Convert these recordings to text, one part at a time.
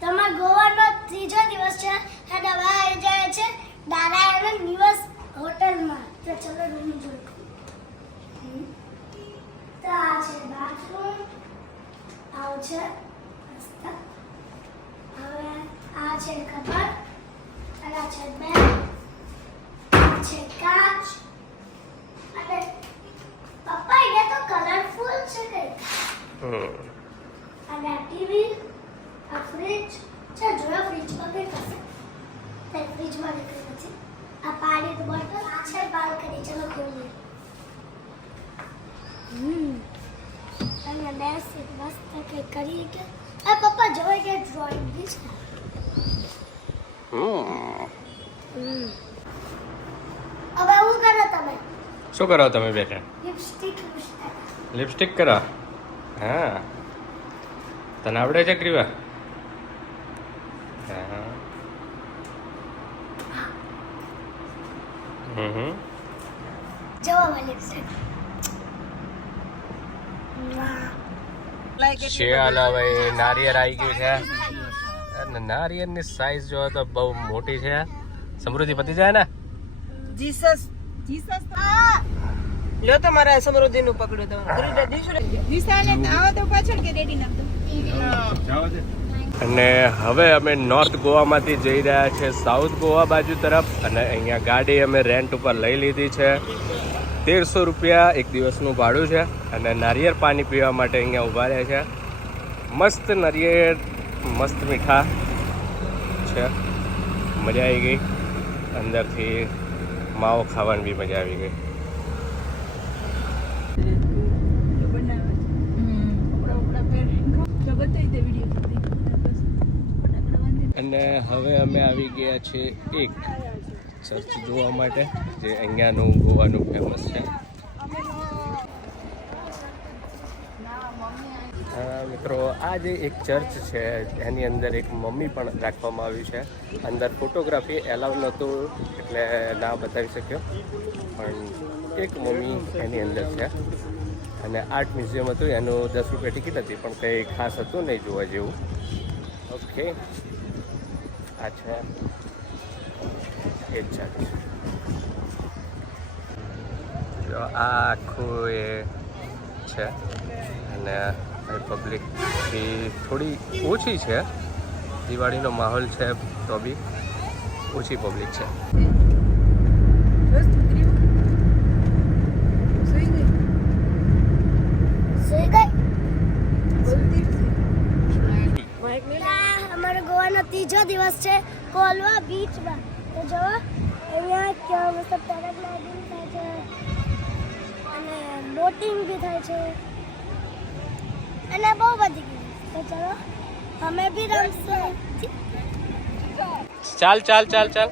તમારા ગોવાનો ત્રીજો દિવસ છે અને હવે આવી જાય છે નારાયણ નિવાસ હોટલમાં. તો ચલો રૂમ જોઈએ. તો આ છે બાથરૂમ, આવ છે રસ્તા. હવે આ છે કબાટ, અને આ છે બેડ, આ છે કાચ, અને પપ્પા એ તો કલરફુલ છે કઈ. અને આ ટીવી, આ ફ્રીજ છે. જોયા ફ્રીજમાં કઈ હશે? ફ્રીજમાં નીકળી નથી. આ પાણીની બોટલ, આ છે બાલ્કની. ચલો ખોલીએ. અને બેસી મસ્ત કંઈક કરીએ કે આ પપ્પા જોઈ કે ડ્રોઈંગ બી છે. હવે હું કરો તમે? શું કરો તમે બેટા? લિપસ્ટિક કરો? હા, તને આવડે છે ક્રીવા? હા. જોવા મળે છે. શિયાળ હવે નારિયેળ આવી ગયું છે અને નારિયેળની સાઈઝ જો તો બહુ મોટી છે. સમૃદ્ધિ પતી જાય ને? જીસસ લો તમારા સમૃદ્ધિ નું પકડો તમે. દિશાને આવો તો પાછળ કે રેડી નાખ દો. અને હવે અમે નોર્થ ગોવામાંથી જઈ રહ્યા છે સાઉથ ગોવા બાજુ તરફ. અને અહીંયા ગાડી અમે રેન્ટ ઉપર લઈ લીધી છે. 1300 રૂપિયા એક દિવસનું ભાડું છે. અને નારિયેળ પાણી પીવા માટે અહીંયા ઊભા રહે છે. મસ્ત નારિયેળ, મસ્ત મીઠા છે. મજા આવી ગઈ. અંદરથી માવો ખાવાની બી મજા આવી ગઈ. અને હવે અમે આવી ગયા છે એક ચર્ચ જોવા માટે, જે અહીંયાનું ગોવાનું ફેમસ છે. મિત્રો, આ જે એક ચર્ચ છે એની અંદર એક મમ્મી પણ રાખવામાં આવ્યું છે. અંદર ફોટોગ્રાફી એલાઉ નહોતું એટલે ના બતાવી શક્યો, પણ એક મમ્મી એની અંદર છે. અને આર્ટ મ્યુઝિયમ હતું, એનું 10 રૂપિયા ટિકિટ હતી, પણ કંઈ ખાસ હતું નહીં જોવા જેવું. ઓકે, આ છે એ ચર્ચ. તો આ આખું એ છે. અને પબ્લિક બી થોડી ઓછી છે. દિવાળીનો માહોલ છે તો બી ઓછી પબ્લિક છે. અમારો ગોવાનો ત્રીજો દિવસ છે કોલવા બીચમાં. તો જો અહીંયા કેવા મસ્ત પેરાગ્લાઇડિંગ થાય છે અને બોટિંગ બી થાય છે અને બહુ બધી. તો ચલો અમે બી રમશું. ચાલ ચાલ ચાલ ચાલ.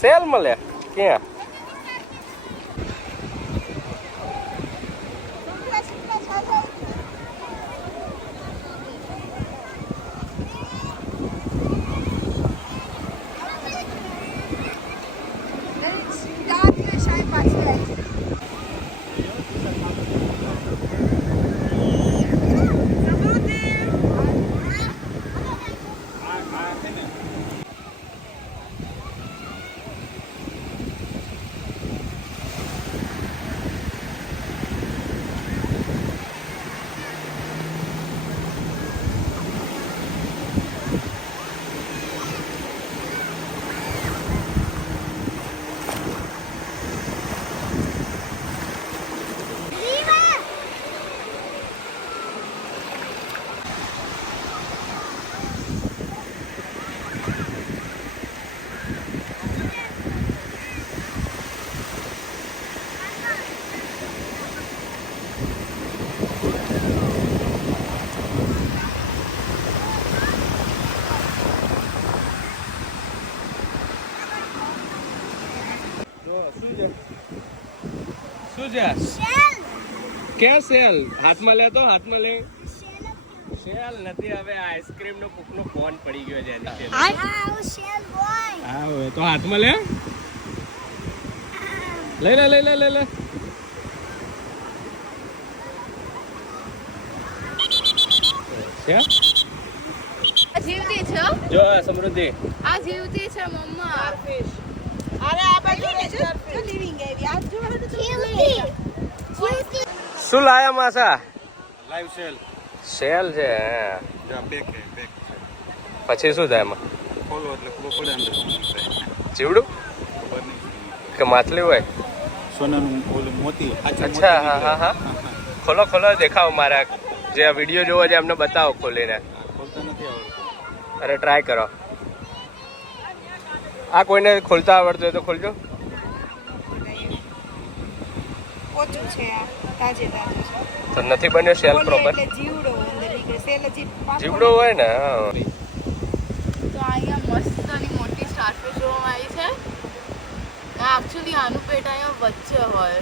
સેલ મળે ક્યાં? શું છે? ક્યાં સેલ? હાથમાં લે તો, હાથમાં લે. શેલ નથી, હવે આઈસ્ક્રીમ નો કુક નો ફોન પડી ગયો છે એની. હા, હું શેલ બોય. હા, હવે તો હાથમાં લે. લઈ લે લઈ લે લઈ લે. ક્યાં? આ જીવતી છે હો? જો આ સમૃદ્ધિ આ જીવતી છે મમ્મા. અરે આ બાજુ ને જો લિવિંગ આવી આ જો શું લાયા માસા? લાઈવ સેલ સેલ છે હે. જો પેક છે પેક છે પછી શું થાય એમાં? ખોલો એટલે ખબર પડે અંદર શું થાય જીવડું ખબર નહીં કે માછલી હોય? સોનાનું ઓલું મોતી અચ્છા હા હા હા. ખોલો ખોલો દેખાવ મારા જે આ વિડીયો જોવો છે એમને બતાવો ખોલીને. ખોલતા નથી આવડતું અરે ટ્રાય કરો. આ કોઈને ખોલતા આવડતું હોય તો ખોલજો. ઓછું છે આ તાજે તાજે છે તો નથી બન્યો સેલ ખોલે પ્રોપર. એટલે જીવડો અંદર નીકળે સેલ હજી પાછો જીવડો હોય ને હા. તો અહીંયા મસ્તની મોટી સ્ટારફિશ જોવામાં આવી છે. એકચ્યુઅલી આનું પેટ અહીંયા વચ્ચે હોય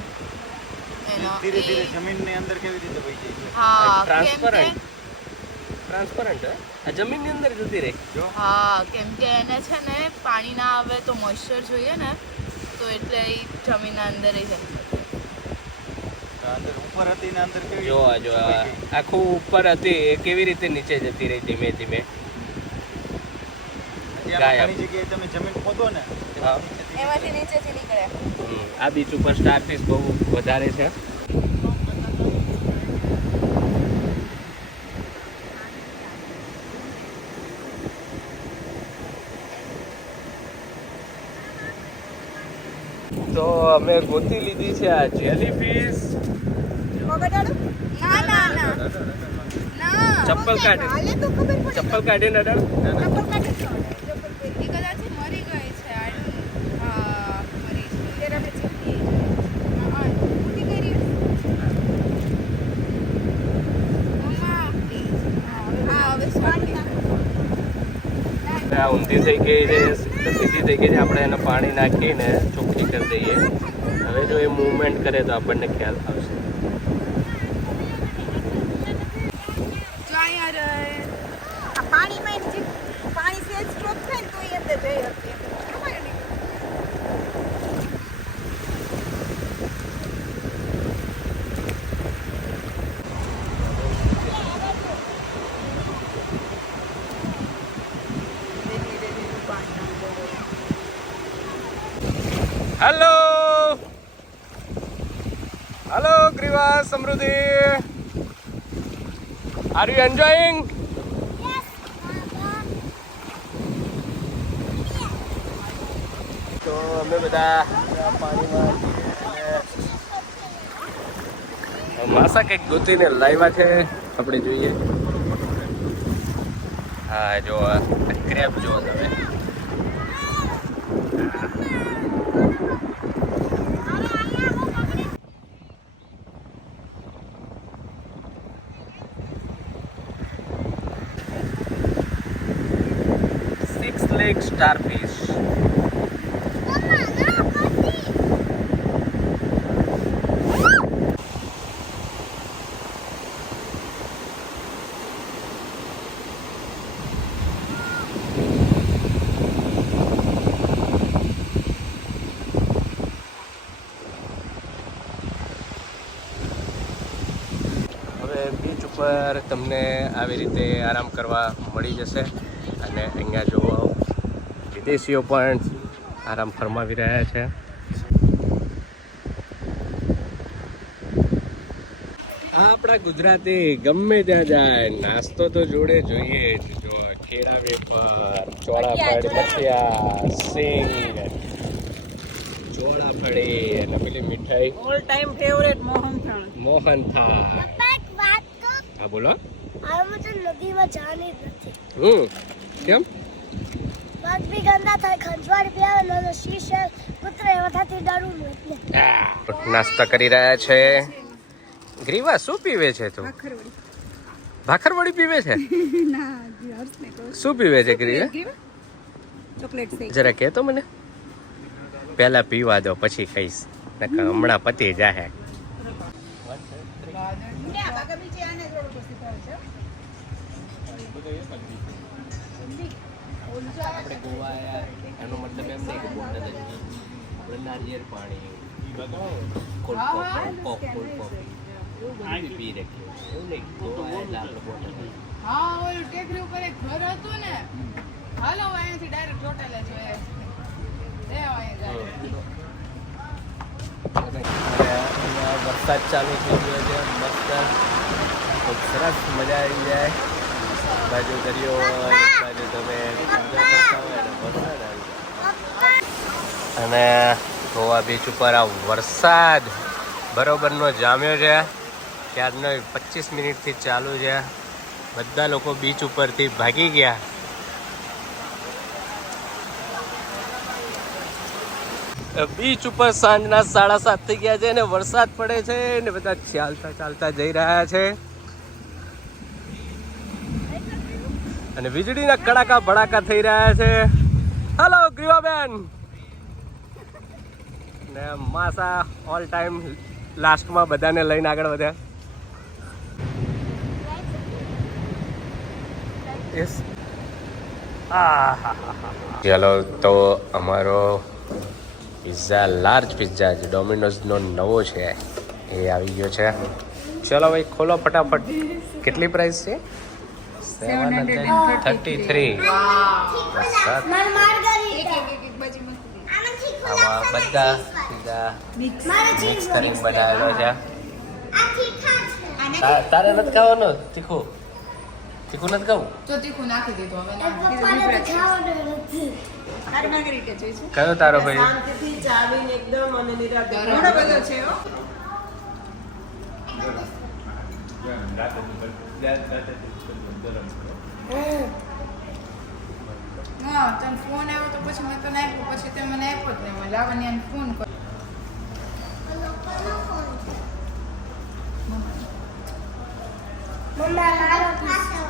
એનો. ધીરે ધીરે જમીનની અંદર કેવી રીતે વહી જાય છે હા કેમ કે ટ્રાન્સપરન્ટ ટ્રાન્સપરન્ટ આ જમીનની અંદર જતી રહી. જો હા કેમ કે એને છે ને પાણી ના આવે તો મોઇશ્ચર જોઈએ ને તો એટલે એ જમીનના અંદર રહી જાય. અંદર ઉપર હતી ને અંદર કેવી જો આ જો આ આખું ઉપર હતી એ કેવી રીતે નીચે જતી રહી ધીમે ધીમે. ગાયબ. ઘણી જગ્યાએ તમે જમીન ખોદો ને હા. એમાંથી નીચેથી નીકળે. આ બીચ ઉપર સ્ટારફિશ બહુ વધારે છે. તો અમે ગોતી લીધી છે આ જેલીફિશ. પગડાડો ના ના ના ના ચપ્પલ કાઢી હાલે તો ખબર પડે ચપ્પલ કાઢીને અડાડ. ચપ્પલ કાઢે તો એ કદાચ મરી ગઈ છે. હા મરી છે. તેરા મે ચીપી હા ઉડી કરી મમ્મા હા હવે પાણી આ ઊંધી થઈ ગઈ છે સીધી થઈ ગઈ છે. આપણે એને પાણી નાખીને ચોખ્ખી કરી દઈએ. હવે જો એ મૂવમેન્ટ કરે તો આપણને ખ્યાલ આવશે. જો અહીંયા આ પાણીમાં એમ જે પાણી સેજ સ્ટ્રોક થાય ને તો એ અંદર જઈ શકે ખબર ને હેલો હેલો ગ્રીવા સમૃદ્ધિ આર યુ એન્જોયિંગ? તો અમે બધા પાણીમાં માસા કંઈક ગોતીને લાવ્યા છે. આપણે જોઈએ. હા જો ક્રેબ જો તમે. Legged starfish. હવે બીચ ઉપર તમને આવી રીતે આરામ કરવા મળી જશે અને અહીંયા જોવો વિદેશીઓ પણ આરામ ફરમાવી રહ્યા છે. આપણા ગુજરાતી ગમે ત્યાં જાય નાસ્તો તો જોડે જોઈએ જ. જો ખેરા વેફર, ચોળાફળી, મઠિયા, સિંગ, ચોળાફળી અને પેલી મીઠાઈ all time favourite mohanthal mohanthal. પપ્પા એક વાત કહું, હા બોલો. હવે મને નદીમાં જવાની જ નથી. કેમ? પગ બી ગંદા થાય, ખંજવાળ બી આવે ને તો શીશ કૂતરે એવાથી ડરું હું એટલે. નાસ્તા કરી રહ્યા છે. ગ્રીવા શું પીવે છે તું? ભાખરવડી પીવે છે? ના હર્ષને કહું શું પીવે છે ગ્રીવા? ચોકલેટ શેક જરા કહે તો મને. પહેલા પીવા દો પછી કહીશ. નકર હમણાં પતી જાહે. બાકા બીજે આને થોડું પછી ભાવ છે આપણે ગોવા આયા એનો મતલબ એમ નહીં કે બોટલ જ આપણે નારિયેળ પાણી કોલ્ડ હા, હા. કોફી કોલ્ડ કોફી એવું બધું બી પી રાખીએ એવું નહીં ગોવા એટલે આપણે બોટલ હા ઓલું ટેકરી ઉપર એક ઘર હતું ને હાલો અહીંયાથી ડાયરેક્ટ હોટેલે જોઈએ એ અહીંયા અહીંયા વરસાદ ચાલુ થઈ ગયો છે મસ્ત ખૂબ સરસ મજા આવી જાય બાજુ દરિયો હોય બાજુ તમે enjoy કરતા હોય અને વરસાદ આવી જાય અને ગોવા બીચ ઉપર આ વરસાદ બરોબરનો જામ્યો છે ક્યારનો 25 મિનિટથી ચાલુ છે બધા લોકો બીચ ઉપરથી ભાગી ગયા બીચ ઉપર સાંજના 7:30 થઈ ગયા છે ને વરસાદ પડે છે ને બધા ચાલતા ચાલતા જઈ રહ્યા છે અને વીજળીના કડાકા ભડાકા થઈ રહ્યા છે હેલો ગ્રીવાબેન ને માસા ઓલ ટાઈમ લાસ્ટમાં બધાને લઈને આગળ વધ્યા યસ ચલો તો અમારો પિઝા લાર્જ પિઝા જે ડોમિનોઝનો નવો છે એ આવી ગયો છે ચલો ભાઈ ખોલો ફટાફટ કેટલી પ્રાઇસ છે 733 આમાં બધા પિઝા મિક્સ કરીને બનાવેલો છે તારે નથી ખાવાનું તીખું તીખું નથી ખાવું તો તીખું નાખી દીધું હવે કયો તારો ભાઈ ઘણો બધો છે હો. હા તને ફોન આવ્યો તો પછી મેં તને આપ્યો પછી તે મને આપ્યો જ નહીં લાવણ્યાને ફોન કર્યો મમ્મા મારો પાછો